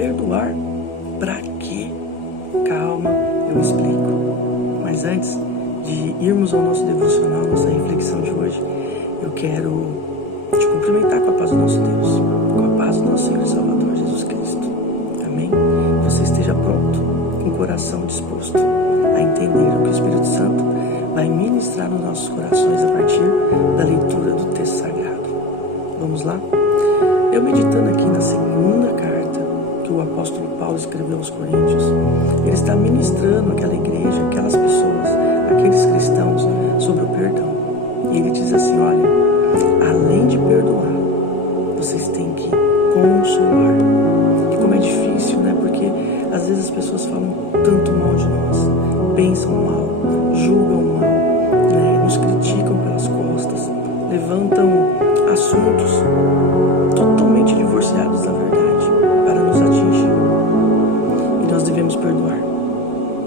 Perdoar pra quê? Calma, eu explico. Mas antes de irmos ao nosso devocional, nossa reflexão de hoje, eu quero te cumprimentar com a paz do nosso Deus, com a paz do nosso Senhor e Salvador Jesus Cristo. Amém? Que você esteja pronto, com o coração disposto a entender o que o Espírito Santo vai ministrar nos nossos corações a partir da leitura do texto sagrado. Vamos lá? Eu meditando aqui na segunda carta que o apóstolo Paulo escreveu aos Coríntios, ele está ministrando àquela igreja, aquelas pessoas, aqueles cristãos sobre o perdão. E ele diz assim, olha, além de perdoar, vocês têm que consolar. E como é difícil, né? Porque às vezes as pessoas falam tanto mal de nós, pensam mal, julgam mal, né? Nos criticam pelas costas, levantam assuntos totalmente divorciados da verdade para nos atingir. E nós devemos perdoar.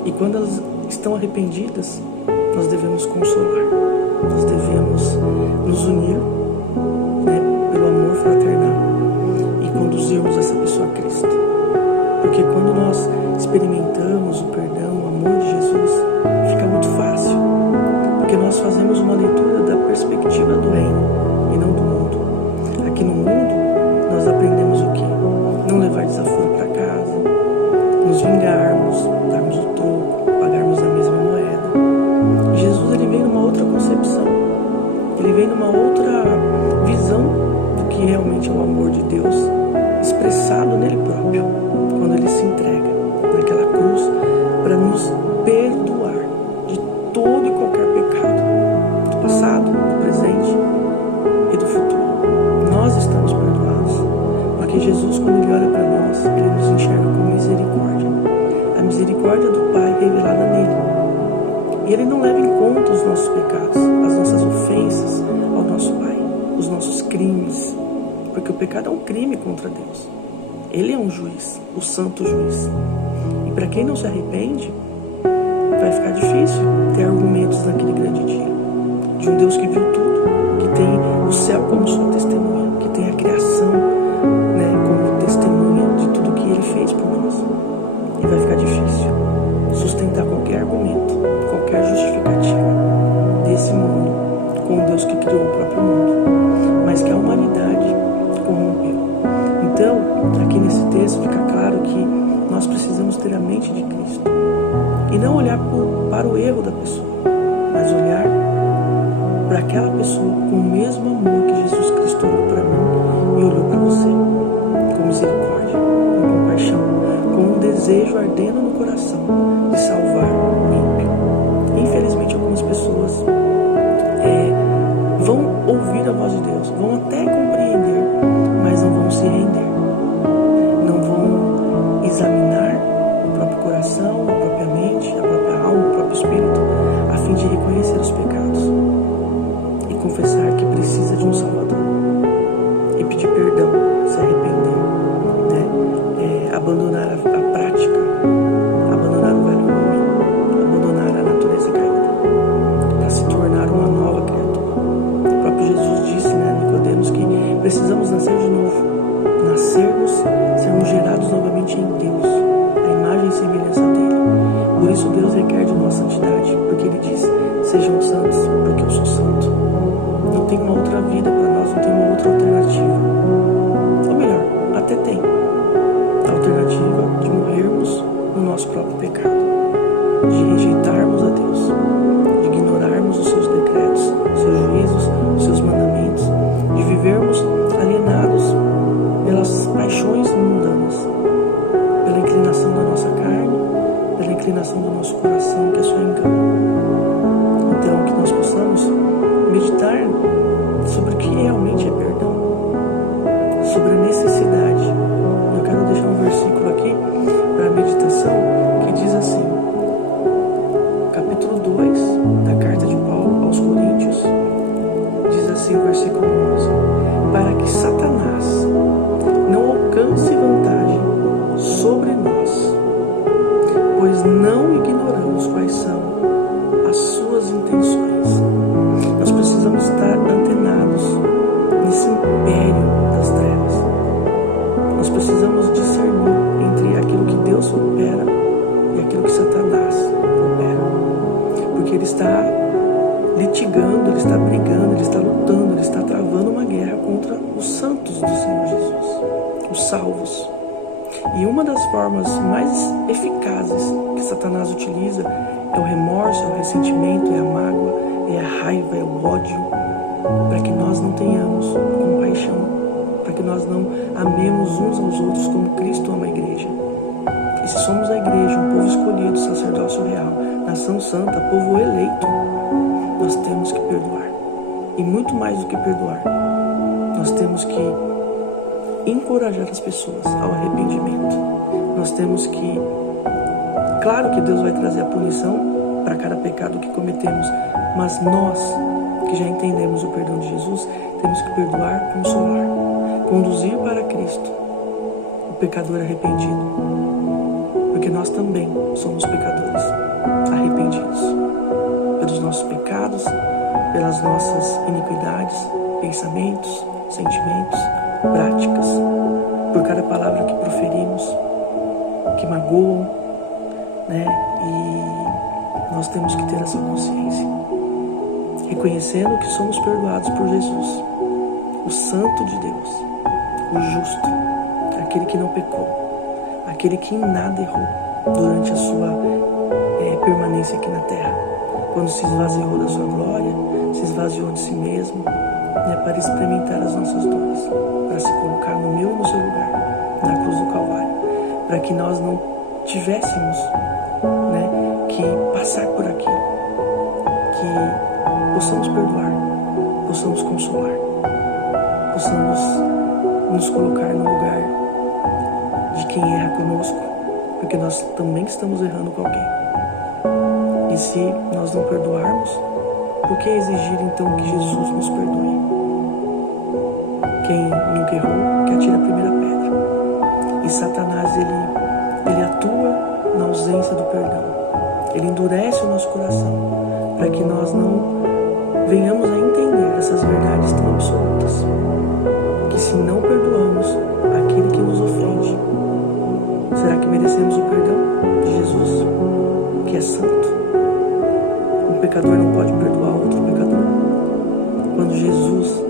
E quando elas estão arrependidas, nós devemos consolar. Nós devemos nos unir, né, pelo amor fraternal e conduzirmos essa pessoa a Cristo. Porque quando nós experimentamos o perdão, o amor de Jesus, fica muito fácil. Porque nós fazemos uma leitura da perspectiva do reino e não do mundo. Aqui no mundo, nós aprendemos o quê? Não levar desaforo para casa, nos vingarmos, darmos o troco, pagarmos a mesma moeda. E Jesus, ele vem numa outra concepção. Ele vem numa outra visão do que realmente é o amor de Deus, expressado nele próprio, quando ele se entrega naquela cruz para nos perdoar de todo e qualquer pecado, do passado, do presente e do futuro. Nós estamos perdoados, porque Jesus, quando ele olha para nós, ele nos enxerga com misericórdia. A misericórdia do Pai revelada nele. E ele não leva em conta os nossos pecados, as nossas ofensas ao nosso Pai, os nossos crimes, porque o pecado é um crime contra Deus. Ele é um juiz, o santo juiz. E para quem não se arrepende, vai ficar difícil ter argumentos naquele grande dia. De um Deus que viu tudo, que tem o céu como sua testemunha, que tem a criação, né, como testemunha de tudo que ele fez por nós. E vai ficar difícil sustentar qualquer argumento, qualquer justificativa desse mundo com o Deus que criou o próprio mundo, mas que a humanidade corrompeu. Então, aqui nesse texto fica claro que nós precisamos ter a mente de Cristo e não olhar para o erro da pessoa, mas olhar para aquela pessoa com o mesmo amor que Jesus Cristo olhou para mim e olhou para você, com misericórdia, com compaixão, com um desejo ardendo no coração de salvar o ímpio. Infelizmente, algumas pessoas vão ouvir a voz de Deus, vão até compreender, mas não vão se render, não vão examinar o próprio coração, a própria mente, a própria alma, o próprio espírito, a fim de reconhecer os pecados e confessar que precisa de um Salvador e pedir perdão, se arrepender, né? Abandonar a prática, abandonar o velho homem, abandonar a natureza caída, para se tornar uma nova criatura. O próprio Jesus disse, né, a Nicodemos, que precisamos nascer de novo, sermos gerados novamente em Deus, a imagem e semelhança dele. Por isso Deus requer de nós santidade, porque ele diz, sejam santos, porque eu sou santo. Não tem uma outra vida para nós, não tem uma outra alternativa. Ou melhor, até tem. A alternativa de morrermos no nosso próprio pecado, de rejeitarmos a Deus, de ignorarmos os seus decretos, os seus juízos, os seus mandamentos, de vivermos alienados pelas paixões mundanas, pela inclinação da nossa carne, pela inclinação do nosso coração, que é só engano. Então, que nós possamos meditar sobre o que realmente é perdão, sobre a necessidade. Eu quero deixar um versículo aqui para a meditação, que diz assim, capítulo 2 da carta de Paulo aos Coríntios, diz assim o versículo 11, para que Satanás não alcance vantagem sobre nós, pois não ignoramos povos. E uma das formas mais eficazes que Satanás utiliza é o remorso, é o ressentimento, é a mágoa, é a raiva, é o ódio, para que nós não tenhamos compaixão, para que nós não amemos uns aos outros como Cristo ama a igreja. E se somos a igreja, um povo escolhido, sacerdócio real, nação santa, povo eleito, nós temos que perdoar. E muito mais do que perdoar, nós temos que encorajar as pessoas ao arrependimento. Nós temos que, claro que Deus vai trazer a punição para cada pecado que cometemos, mas nós, que já entendemos o perdão de Jesus, temos que perdoar, consolar, conduzir para Cristo o pecador arrependido, porque nós também somos pecadores arrependidos pelos nossos pecados, pelas nossas iniquidades, pensamentos, sentimentos, práticas, por cada palavra que proferimos, que magoam, né? E nós temos que ter essa consciência, reconhecendo que somos perdoados por Jesus, o Santo de Deus, o justo, aquele que não pecou, aquele que em nada errou durante a sua permanência aqui na terra, quando se esvaziou da sua glória, se esvaziou de si mesmo, né, para experimentar as nossas dores, para se colocar no meu e no seu lugar, na cruz do Calvário, para que nós não tivéssemos, né, que passar por aquilo, que possamos perdoar, possamos consolar, possamos nos colocar no lugar de quem erra conosco, porque nós também estamos errando com alguém. E se nós não perdoarmos, por que exigir então que Jesus nos perdoe? Quem nunca errou, que atire a primeira pedra. E Satanás, ele atua na ausência do perdão. Ele endurece o nosso coração para que nós não venhamos a entender essas verdades tão absolutas. Que se não perdoamos aquele que nos ofende, será que merecemos o perdão de Jesus, que é santo? Um pecador não pode perdoar outro pecador. Quando Jesus